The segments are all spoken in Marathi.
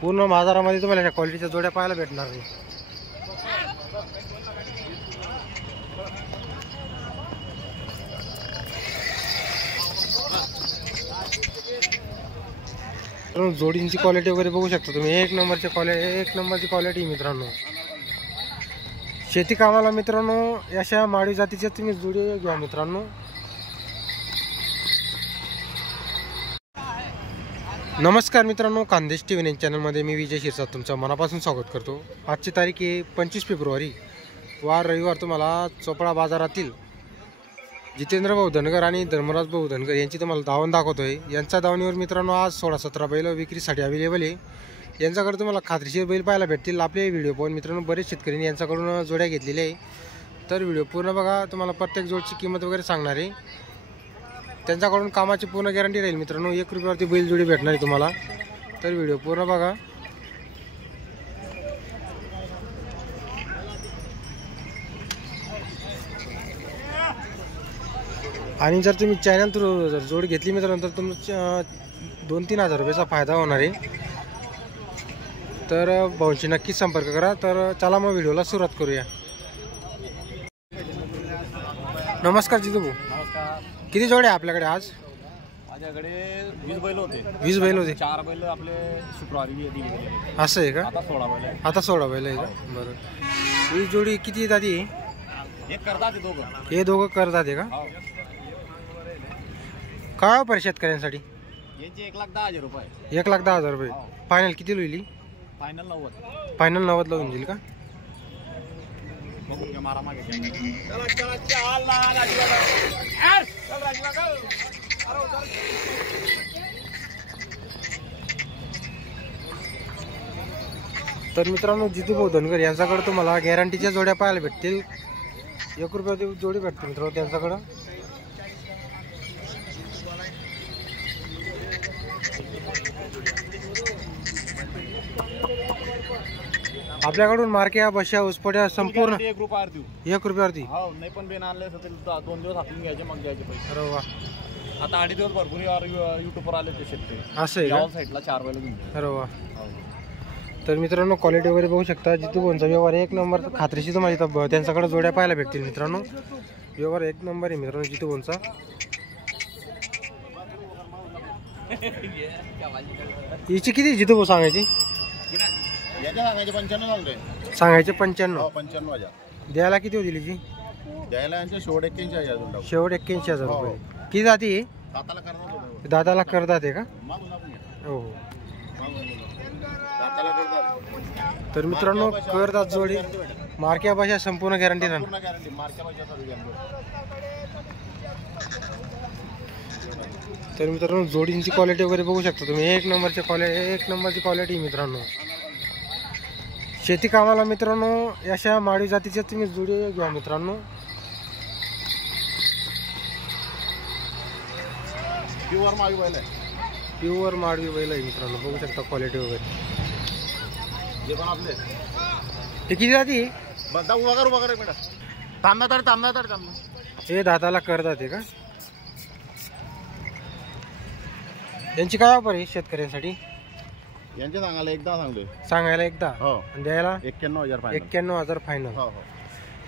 पूर्ण बाजारामध्ये तुम्हाला या क्वालिटीच्या जोड्या पाहायला भेटणार नाही। जोडींची क्वालिटी वगैरे बघू शकता तुम्ही, एक नंबरची क्वालिटी मित्रांनो। शेती कामाला मित्रांनो अशा माळी जातीच्या तुम्ही जोडी घ्या मित्रांनो। नमस्कार मित्रांनो, खानदेश टीव्ही चॅनलमध्ये मी विजय शिरसाट तुमचं मनापासून स्वागत करतो। आजची तारीख आहे 25 फेब्रुवारी, वार रविवार। तुम्हाला चोपडा बाजारातील जितेंद्र भाऊ धनगर आणि धर्मराज भाऊ धनगर यांची तुम्हाला दावण दाखवतोय। यांच्या दावणीवर मित्रांनो आज 16-17 बैल विक्रीसाठी अवेलेबल आहे। यांच्याकडे तुम्हाला खात्रीशीर बैल पाहायला भेटतील। आपले व्हिडिओ पाहून मित्रांनो बरेच शेतकऱ्यांनी यांच्याकडून जोड्या घेतलेल्या आहे, तर व्हिडिओ पूर्ण बघा। तुम्हाला प्रत्येक जोडची किंमत वगैरे सांगणार आहे। त्यांच्याकडून कामाची पूर्ण गॅरंटी राहील मित्रांनो। 1 रुपयावरती बैल जोडी भेटणार आहे तुम्हाला, तर व्हिडिओ पूर्ण बघा। आणि जर तुम्ही चॅनल थ्रू जर जोडी घेतली मित्रांनो तर तुमच्या 2-3 हजार रुपयाचा फायदा होणार आहे। तर भाऊंशी नक्कीच संपर्क करा। तर चला मग व्हिडिओला सुरुवात करूया। नमस्कार जितू भाऊ। नमस्कार। किती जोड्या आपल्याकडे आज? माझ्याकडे 20 बैल होते। 20 बैल होते। 4 बैल आपले शुक्रवारी दिले गेले। असं आहे का? आता 16 बैल आहे। आता 16 बैल आहे का? बरं। ही जोडी किती दादी? एक करतात ते दोघं। हे दोघं करतात आहे का? हो। काय ऑफर शेतकऱ्यांसाठी? यांचे 1,10,000 रुपये। 1,10,000 रुपये। फायनल किती होईल? फायनल 90। फायनल 90 ला होऊन जाईल का? बघून घ्या, मारा मागे। तर मित्रांनो जितू भाऊ धनगर यांच्याकडे तुम्हाला गॅरंटीच्या जोड्या पाहायला भेटतील। 1 रुपयाची जोडी भेटते मित्रांनो त्यांच्याकडं। आपल्याकडून मार्क्या बशा उसपट्या संपूर्ण 1 रुपयावर देऊ। 1 रुपयावरती? हो, नाही पण बेन आणले असेल 2 दिवस आपण घ्यायचे, मग द्यायचे पैसे। अरे वा। आता 2.5 दिवस भरपूर युट्यूबवर आले ते शेतकरी। असं आहे का? या साईडला 4 बैल घेऊन। अरे वा। तर मित्रांनो क्वालिटी वगैरे बघू शकता। जितू भाऊंचा व्यवहार 1 नंबर। खात्रीशी तुम्हाला इथं त्यांच्याकडे जोड्या पाहायला भेटतील मित्रांनो। व्यवहार 1 नंबर आहे मित्रांनो जितू भाऊंचा। हिची किती जितू भाऊ सांगायची? याच्या सांगायचे 95 सांगतोय। सांगायचे 95। 95,000 द्यायला किती होतील हिची? द्यायला यांचे शेवट 81,000। शेवट 81,000 रुपये। किती जाती आहे? दाताला करणार दादाला करदात आहे का? मागून आपण घ्या। हो। दाताला करतात। तर मित्रांनो करदात जोडी, मार्क्या भाषा संपूर्ण गॅरंटी राहणार। पूर्ण गॅरंटी मार्क्या भाषा सर्व गॅरंटी। तर मित्रांनो जोडींची क्वालिटी वगैरे बघू शकता तुम्ही, 1 नंबरची क्वालिटी मित्रांनो। शेती कामाला मित्रांनो अशा माळी जातीच्या तुम्ही जोडी घ्या मित्रांनो। प्युअर माळी बैल आहे। प्युअर माळवी बैल आहे मित्रांनो, बघू शकता क्वालिटी वगैरे। हे पण आपले हे किती जाती? बंदा उभा कर एक मिनिट। थांबा। हे दादाला करतात आहे का? यांची काय ऑफर आहे शेतकऱ्यांसाठी? यांचे सांगायला एकदा सांगतोय। सांगायला एकदा हो। आणि द्यायला 91,000 फायनल। 91,000 फायनल। हो हो।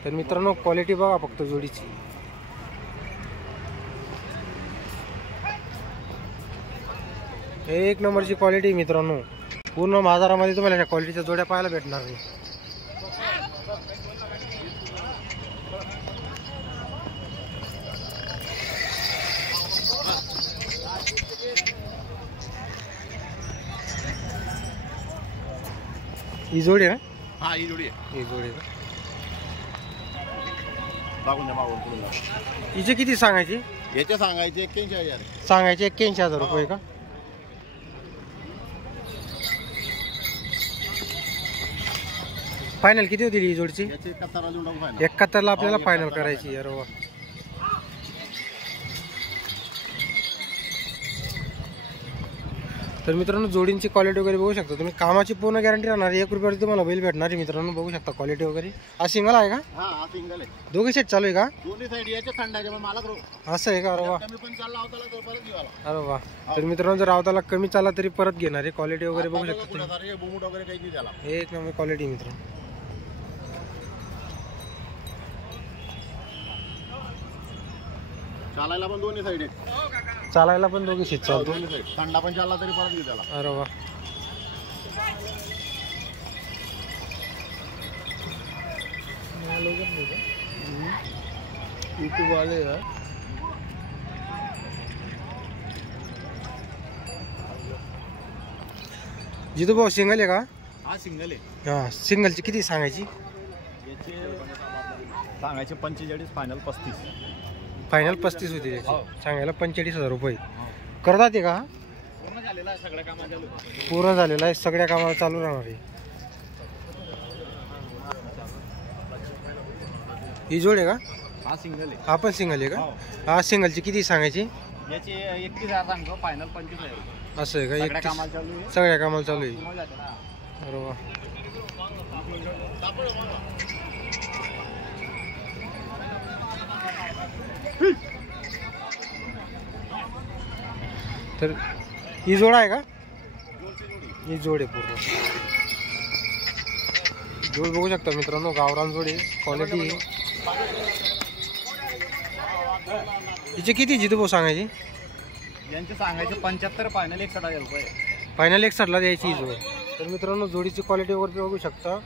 तर मित्रांनो क्वालिटी बघा फक्त जोडीची। एक नंबरची क्वालिटी मित्रांनो। पूर्ण बाजारामध्ये तुम्हाला या क्वालिटीच्या जोड्या पाहायला भेटणार नाही। ही जोडी आहे ना? हा, ही जोडी आहे। ही जोडी आहे का? मागून हिचे किती सांगायची? याचे सांगायचे 81,000। सांगायचे 81,000 रुपये का? फायनल किती होती ही जोडीची? 71 ला आपल्याला फायनल करायची। अरे वा। तर तर मित्रांनो जोडींची क्वालिटी वगैरे बघू शकता तुम्ही. कामाची पूर्ण गॅरंटी राहणार. 1 रुपयावरती तुम्हाला बैल भेटणार आहे मित्रांनो. बघू शकता क्वालिटी वगैरे. हा सिंगल आहे का? हा सिंगल आहे. दोघे सेट चालू आहे का? दोन्ही साईड याचे थंडाचे मग मला करू. असं आहे का? अरे वा. कमी पण चालला होता तर परत घेवाला. अरे वा. तर मित्रांनो जर आवताला कमी चालला तरी परत घेणार आहे. क्वालिटी वगैरे बघू शकता तुम्ही. सारे बुमूट वगैरे काही नाही त्याला. एक नंबर क्वालिटी मित्रांनो. चालायला पण दोन्ही साईड आहेत. चालायला पण दोघे सेट चालतो. दोन्ही साईड थंडा पण चालला तरी परत घे त्याला. अरे वा. यूट्यूब वाले यार. जितू भाऊ सिंगल आहे का? हा सिंगल आहे. हा सिंगलची किती सांगायची? याचे सांगायचे 45 फायनल 35. फायनल 35 होती त्याची. सांगायला 45,000 रुपये. करतात ते का? पूर्ण झालेला आहे सगळ्या कामाच्या. पूर्ण झालेला आहे. सगळ्या कामाला चालू राहणार आहे. ही जोड आहे का? हा सिंगल आहे. हा पण सिंगल आहे का? हा सिंगलची किती सांगायची? याचे 31,000 सांगतो फायनल 25,000. असं आहे का? सगळ्या कामाला चालू आहे. सगळ्या कामाला चालू आहे. पूर्ण झाले ना. अरे वा. तर ही जोड आहे का? ही जोड आहे पूर्ण. जोड बघू शकता मित्रांनो. गावरान जोड आहे. क्वालिटी आहे. हिची किती जितू भाऊ सांगायची? यांचे सांगायचे 75 फायनल 61,000 रुपये. फायनल 61 ला द्यायची ही जोड. तर मित्रांनो जोडीची क्वालिटी वगैरे बघू शकता.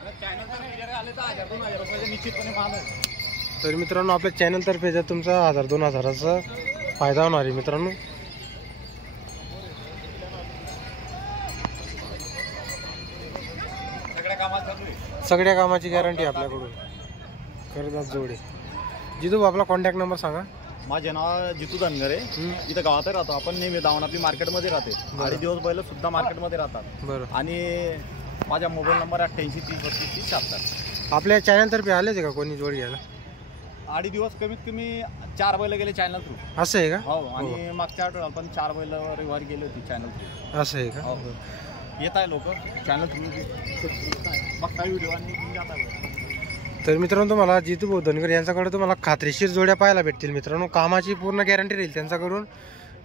निश्चितपणे माल आहे. तर मित्रांनो आपल्या चॅनलतर्फे जर तुमचा 1,000-2,000चा फायदा होणार आहे मित्रांनो. सगळ्या कामाला चालू आहे. सगळ्या कामाची गॅरंटी आपल्याकडून. करतात जोडे. जितू आपला कॉन्टॅक्ट नंबर सांगा. माझे नाव जितू धनगर आहे. इथं गावात राहतो आपण. नेहमी दावण आपली मार्केटमध्ये राहते. आणि दिवस बैल सुद्धा मार्केटमध्ये राहतात. बरं. आणि माझा मोबाईल नंबर 88 30 32 30 77. आपल्या चॅनलतर्फे आलेच का कोणी जोड घ्यायला? 8 दिवस कमीत कमी 4 बैल गेले चॅनल थ्रू. असं आहे का? हो. आणि मागच्या आठवड्यात पण 4 बैल रविवारी गेले होते चॅनल थ्रू. असं आहे का? हो. येत आहे लोक चॅनल थ्रू बघता व्हिडिओ आणि जात आहे. तर मित्रांनो तुम्हाला जितू भाऊ धनगर यांच्याकडे तुम्हाला खात्रीशीर जोड्या पाहायला भेटतील मित्रांनो. कामाची पूर्ण गॅरंटी राहील त्यांच्याकडून.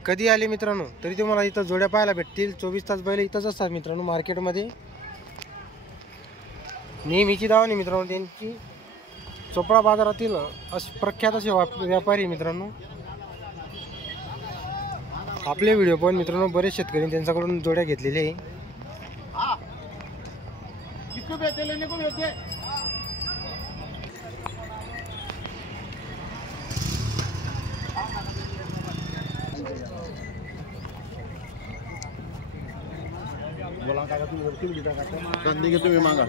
कधी आले मित्रांनो तरी तुम्हाला इथं जोड्या पाहायला भेटतील. 24 तास बैल इथंच असतात मित्रांनो मार्केटमध्ये. नेहमीची दावणी मित्रांनो त्यांची. चोपडा बाजारातील प्रख्यात असे व्यापारी मित्रांनो. आपले व्हिडिओ पण मित्रांनो बरेच शेतकरी त्यांच्याकडून जोड्या घेतलेले आहे. बोला काय तुम्ही तुम्ही मागा.